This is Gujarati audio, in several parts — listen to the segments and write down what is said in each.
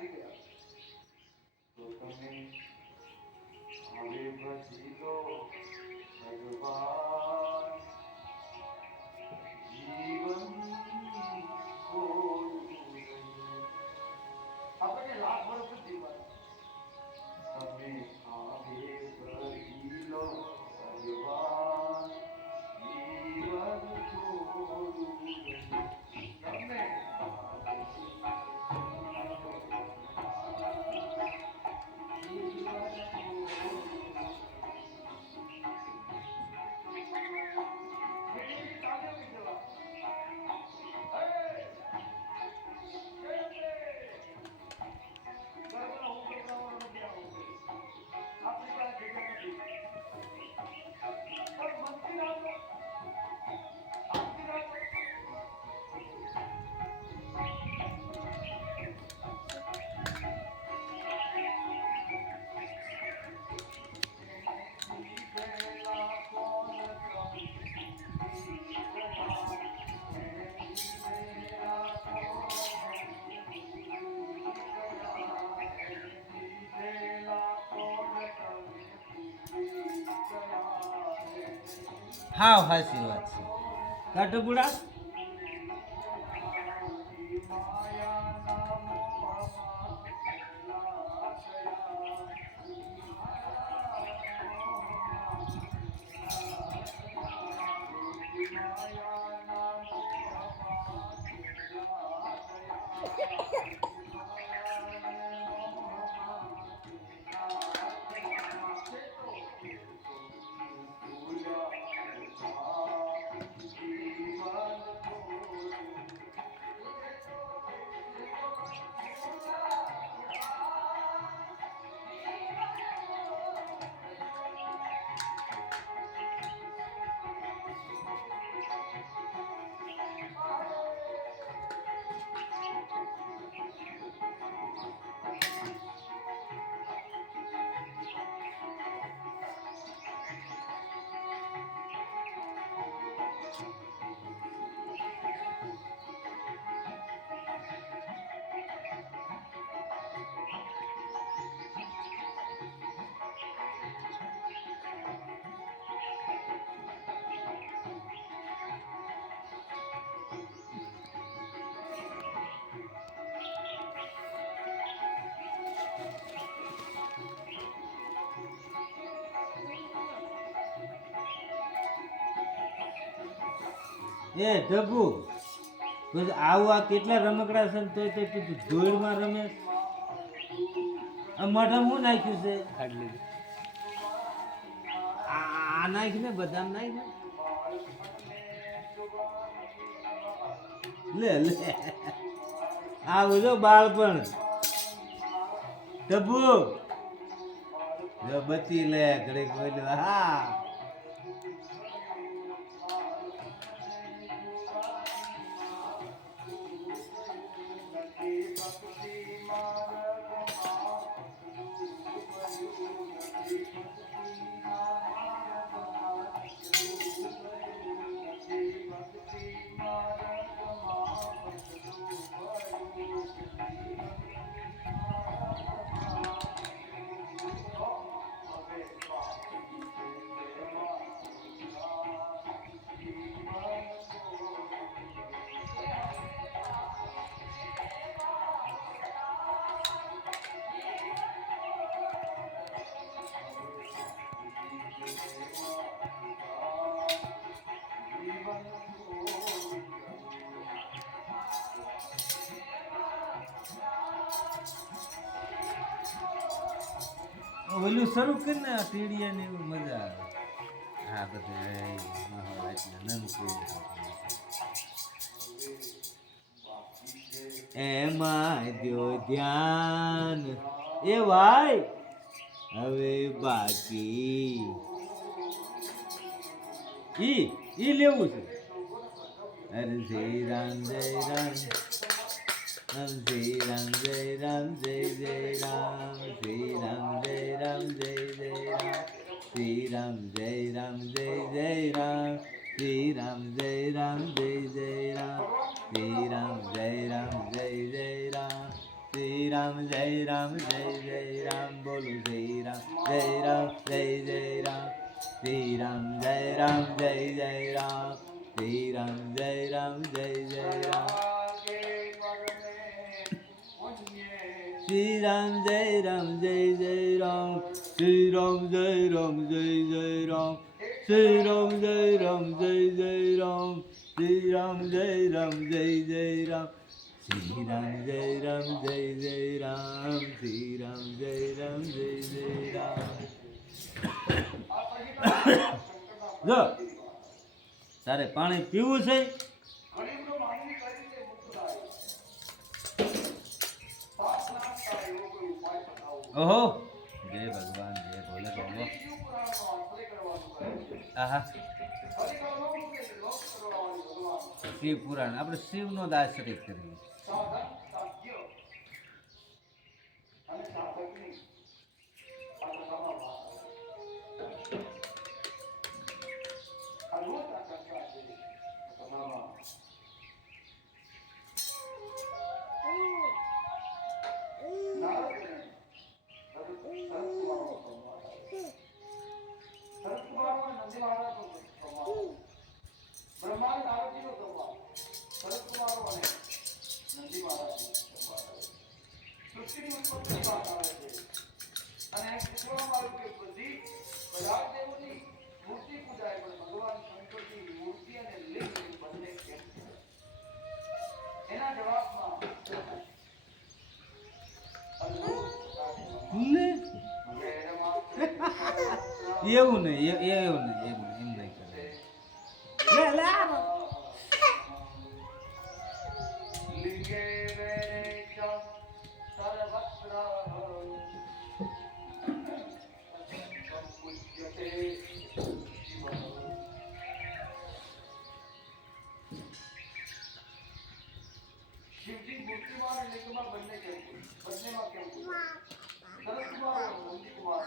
તો તમે હવે પછી તો ભગવાન જીવન આપણને લાખ વર્ષ જીવન તમે હવે કરી લો ભગવાન જીવન છોડું તમે હાવ હાચી વાત છે કાટુપુડા એ ડબ્બુ આવું આ કેટલા રમકડા છે ને તોય તું ધૂળમાં રમે મઢમ હું નાખ્યું છે આ નાખ ને બદામ નાખ લે લે આ બધો બાળપણ ડબ્બુ જો બચી લે ઘડીક હા ઓલું શરૂ કરીને ટીડિયા ને એવું મજા આવે હા બધા એમાં જો ધ્યાન એ ભાઈ હવે બાકી ઈ લેવું છે અરે જય રામ જય રામ રામ જય રામ જય રામ જય જય રામ શ્રી રામ જય રામ જય જય રામ શ્રી રામ જય રામ જય જય રામ શ્રી રામ જય રામ જય જય રામ શ્રી રામ જય રામ જય જય રામ શ્રી રામ જય રામ જય જય રામ બોલો શ્રી રામ જય રામ જય જય રામ શ્રી રામ જય રામ જય જય રામ શ્રી રામ જય રામ જય જય રામ શ્રી રામ જય રામ જય જય રામ શ્રી રામ જય રામ જય જય રામ શ્રી રામ જય રામ જય જય રામ શ્રી રામ જય રામ જય જય રામ શ્રી રામ જય રામ જય જય રામ શ્રી રામ જય રામ જય જય રામ જો તારે પાણી પીવું છે ઓહો જય ભગવાન જય ભોલે બાબા આહા શિવ પુરાણ આપણે શિવનો આશ્રય કરીએ એવું નહીં એવું નહીં એમ નહીં કરે શિવજી મૂર્તિમાન અને લિંગમાં બંને કેમ બંનેમાં કેમ સરસકુમાર અને નંદીકુમાર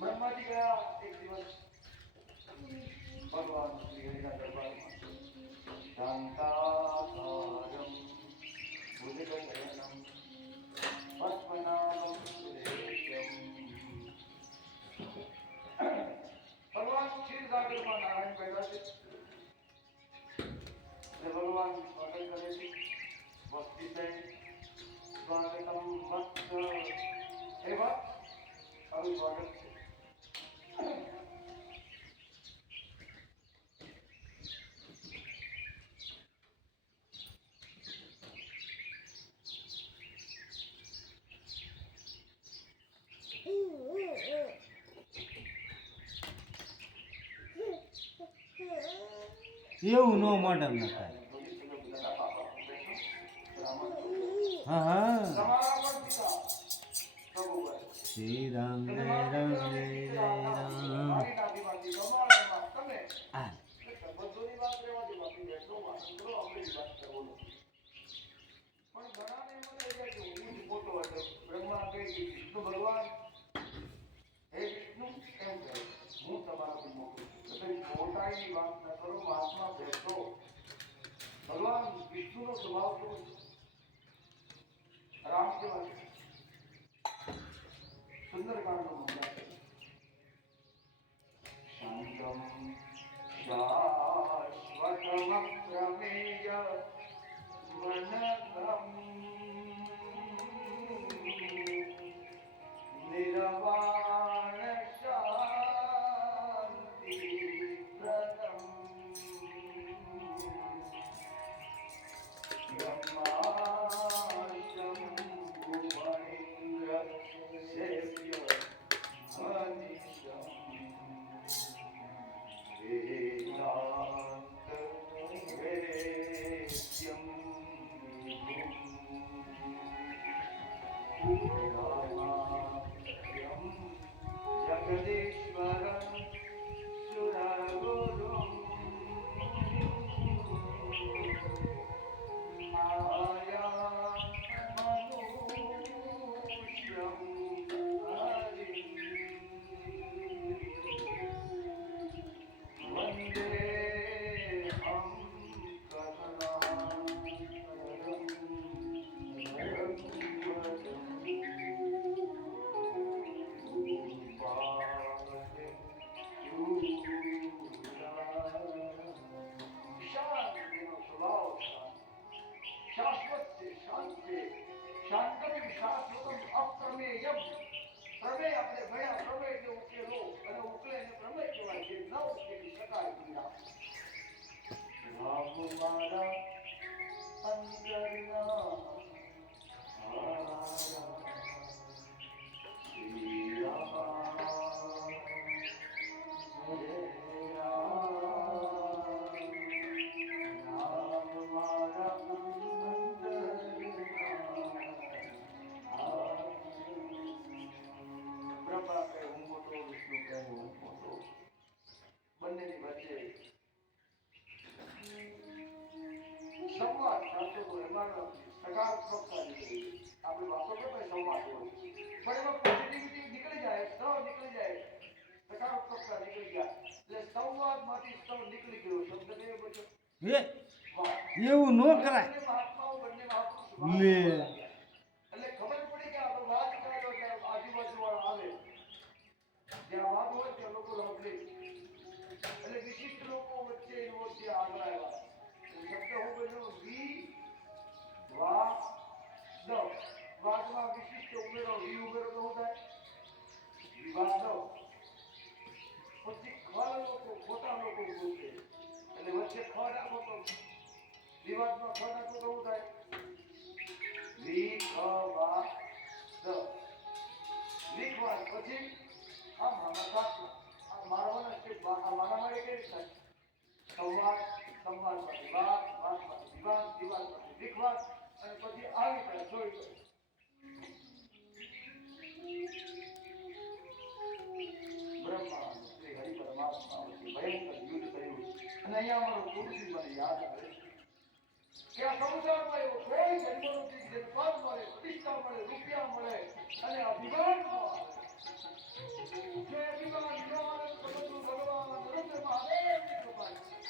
બ્રહ્માજી ગયા એક દિવસ ભગવાન શ્રી હરિના દરબારમાં શાંતાકારમ ભુજગશયનમ પદ્મનાભમ સુરેશમ ભગવાન ક્ષીરસાગરમાં નારાયણ બેઠા છે ભગવાન સ્વાગત કરે છે ભક્તિ સ્વાગતમ ભક્ત હે ભક્ત આવું સ્વાગત છે એવું નો મોડલ ન થાય હા હા શ્રી રામ જય રામ જય જય રામ ભગવાન હે વિષ્ણુ એમ કહે હું તમારાથી મોટું મોટાઈની વાત ન કરો મહાત્મા બેસો ભગવાન વિષ્ણુનો સ્વભાવ કેવો છે રામ કેવા છે સુંદરકાંડનો મંત્ર છે શાંતમ શાશ્વતમપ્રમેય મનઘમ નિર્વાણ શાંતિ પ્રદમ બ્રહ્માશંભુમણિન્દ્ર સેવ્ય અનિશમ વેદાંત વેદ્યમ મારા અંતરના બંનેની વચ્ચે સંવાદ ચાલતો હોય એમાં સકારાત્મકતા નીકળી આપણે વાતો કરતા સંવાદ હોય પણ એમાં પોઝિટિવિટી નીકળી જાય નીકળી જાય સકારાત્મકતા નીકળી જાય એટલે સંવાદમાંથી સ્તર નીકળી ગયો શબ્દ ને બધો એવું ન કરાય મહાત્માઓ બંને મહાત્મા લે એટલે ખબર પડી કે આપણે વાત કરેલો કે આજુબાજુ વાળા આવે જ્યાં વાત હોય ત્યાં લોકો સાંભળે એટલે વિશિષ્ટ લોકો વચ્ચે એનો જે આગળ આવ્યા શબ્દ હું બોલ્યો વી વા દ વાદમાં વિશિષ્ટ ઉમેરો વી ઉમેરો તો શું થાય વિવાદ પછી ખરા લોકો ખોટા લોકો બોલશે એટલે વચ્ચે ખ નાખો તો વિવાદમાં ખ નાખો તો શું થાય વી ખ વા દ વિખવાદ પછી આ મારવાના સ્ટેપ આ મારામારી કેવી થાય સંવાદ સંવાદમાંથી વાદમાંથી વિવાદ વિવાદમાંથી વિખવાદ અને પછી આવી થાય જોઈ લો બ્રહ્મા શ્રી હરિ પરમાત્મા વચ્ચે ભયંકર યુદ્ધ થયું અને અહીંયા અમારો તુલસી મને યાદ આવે કે આ સંસારમાં એવો કોઈ જન્મ નથી જે પદ મળે પ્રતિષ્ઠા મળે રૂપિયા મળે અને અભિમાન મળે જે અભિમાન ન આવે તો બધું ભગવાન નરેન્દ્ર મહાદેવની કૃપા છે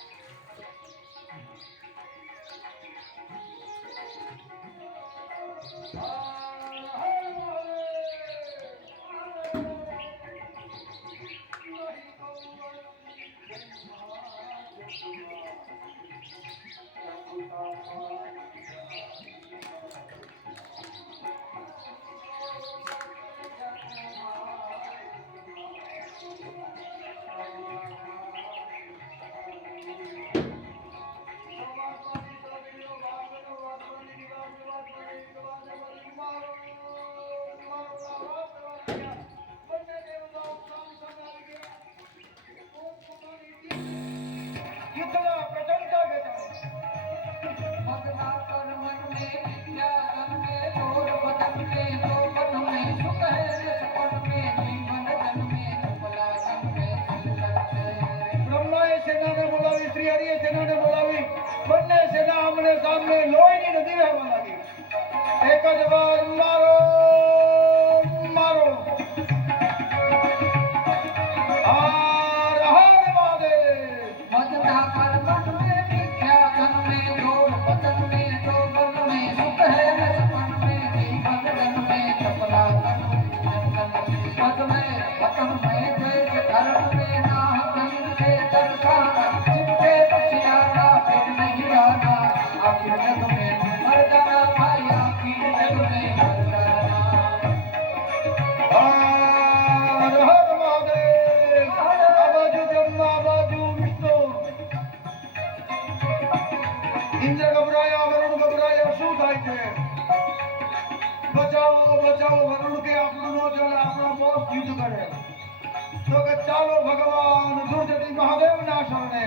સામે લોહીની નદી વહેવા લાગી એક જ વાર મારો મારો હર હર મહાદેવ મજતા કર મન में मिथ्या धन में जोर बदन में जो बन में सुख है सपन में जीवन जन में चपला तन पद में वतन में देश धर्म में ना कंग से दर्शाना जिनके पछियाना फिर नहीं आना आखिर जग में मर जाना भाई आखिर जग में मर जाना हर हर महादेव आबाजू ब्रह्मा आबाजू विष्णु इंद्र घबराया वरुण घबराया શું થાય છે બચાવો બચાવો વરુણ કે આપણું નો ચાલે આપણા બોસ યુદ્ધ કરે તો કે ચાલો ભગવાન દુર્જટી મહાદેવ ના શરણે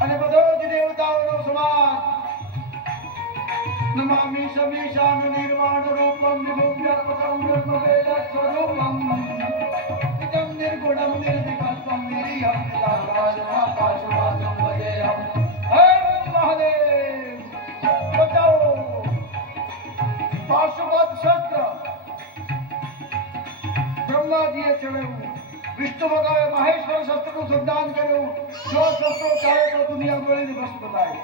અને બધો જ દેવતાઓનો સમાજ નમામિ સમીશાન નિર્વાણ રૂપમ વિભુમ વ્યાપકમ બ્રહ્મવેદ સ્વરૂપમ નિત્યમ નિર્ગુણમ નિર્વિકલ્પમ નિરીહમ નિરાકારમ પાશુરાજમ વદેહમ હે મહાદેવ બચાવો પાશુપત શસ્ત્ર બ્રહ્માજીએ ચડાવ્યું વિષ્ણુ ભગવાને મહેશ્વર શસ્ત્રનું સંધાન કર્યું જો શસ્ત્રો ચાલે તો દુનિયા ગોળીને ભસ્મ થાય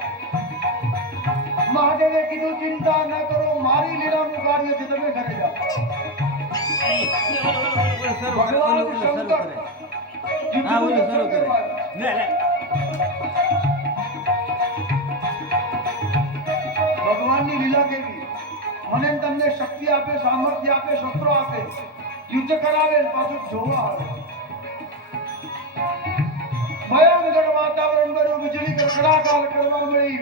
મહાદેવે કીધું ચિંતા ન કરો મારી લીલાનું કાર્ય છે તમે ઘરે જાઓ ભગવાન શંકર ભગવાનની લીલા કેવી મને તમને શક્તિ આપે સામર્થ્ય આપે શસ્ત્રો આપે યુદ્ધ કરાવે પાછું જોવા આવે ભયંકર વાતાવરણ બન્યું વીજળી કડકડાકાલ કરવા મળી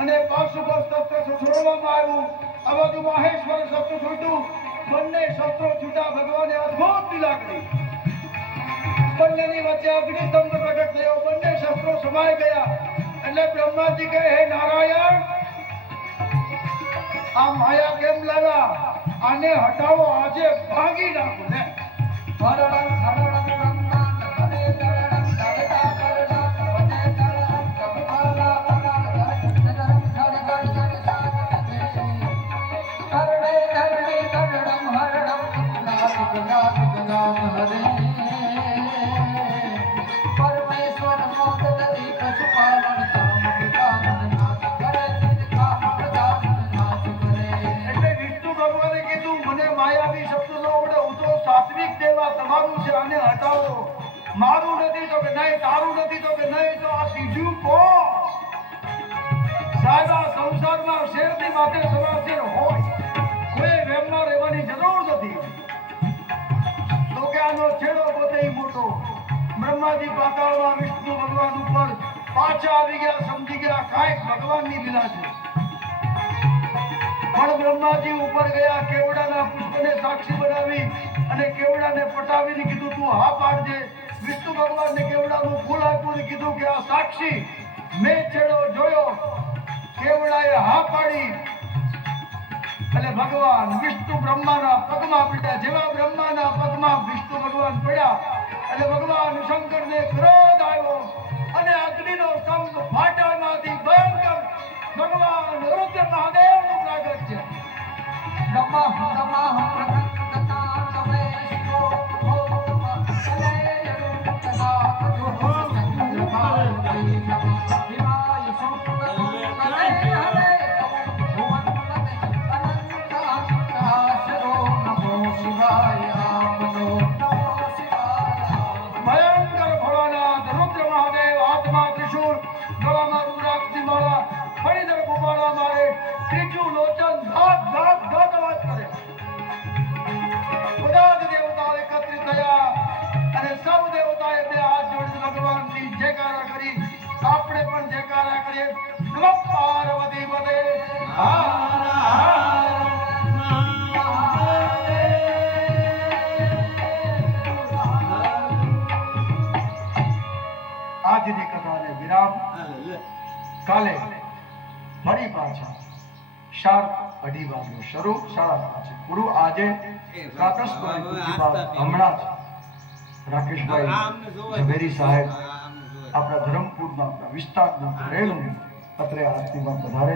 અને પાશુપત શસ્ત્ર છોડવામાં આવ્યું. આ બાજુ મહેશ્વર શસ્ત્ર છૂટ્યું. બંને શસ્ત્રો છૂટા ભગવાને અદ્ભુત લીલા કરી. બંનેની વચ્ચે અગ્નિસ્તંભ પ્રગટ થયો. બંને શસ્ત્રો સમાઈ ગયા. એટલે બ્રહ્માજી કહે, હે નારાયણ, આ માયા કેમ લાવ્યા? આને હટાવો, આજે ભાગી નાખો ને. હરડમ હરડમ બ્રહ્માંડ હરે દરડમ દરડા દરડા વજે દરડમ કપાલા પરાલ ધરમ ધરમ ધર ધર ધર હરડે હરડે દરડમ હરડમ નાથ નાથ નામ હરે પરમેશ્વર મોદ દરી પશુપાલન કામ વિધાન નાથ કરે ચિત કામ પ્રધાન નાથ કરે. એટલે વિષ્ણુ ભગવાને કીધું, મને માયાવી શબ્દો આવડે, હું તો સાત્વિક દેવા, તમારું છે, આને હટાવો. મારું નથી તો કે નહીં, તારું નથી તો કે નહીં, તો આ બીજું કોણ? સાહેબ, આ સંસારમાં શેરની માથે સવાશેર હોય, કોઈ વેમમાં રહેવાની જરૂર નથી. તો કે આનો છેડો પોતે મોટો. બ્રહ્માજી પાતાળમાં, વિષ્ણુ ભગવાન ઉપર પાછા આવી ગયા, સમજી ગયા કાંઈક ભગવાનની લીલા છે. પણ બ્રહ્માજી ઉપર ગયા, કેવડાના પુષ્પને સાક્ષી બનાવી અને કેવડાને પટાવીને કીધું, તું હા પાડજે. વિષ્ણુ ભગવાનને કેવડાનું ફૂલ આપ્યું અને કીધું કે આ સાક્ષી, મેં છેડો જોયો. કેવડાએ હા પાડી. એટલે ભગવાન વિષ્ણુ બ્રહ્માના પગમાં પડ્યા. જેવા બ્રહ્માના પગમાં વિષ્ણુ ભગવાન પડ્યા એટલે ભગવાન શંકરને ક્રોધ આવ્યો અને અગ્નિનો સ્તંભ ફાટવામાંથી ભયંકર ભગવાન રુદ્ર મહાદેવનું પ્રાગટ્ય છે. નમઃ નમઃ પ્રગટતા તમે શિવો ભયંકર ભોળાનાથ રુદ્ર મહાદેવ હાથમાં ત્રિશૂળ, ગળામાં રુદ્રાક્ષની માળા, ફણીધર ગુબારા મારે, ત્રીજું લોચન ધાક ધાક ધાક અવાજ કરે. બધા જ દેવતાઓ એકત્રિત થયા અને સૌ દેવતાએ બે હાથ જોડીને ભગવાનની જયકારા કરી. આપણે પણ જયકારા કરીએ. નમઃ પાર્વતી પતે હર આજની કથાને વિરામ. કાલે ફરી પાછા શાર્પ 2:30 વાગે શરૂ, 5:30 પૂરું. આજે પ્રાતસ્મરણ હમણાં જ રાકેશભાઈ ઝવેરી સાહેબ આપણા ધરમપુરના, આપણા વિસ્તારના ઘરેલું અત્રે આરતીમાં પધારે.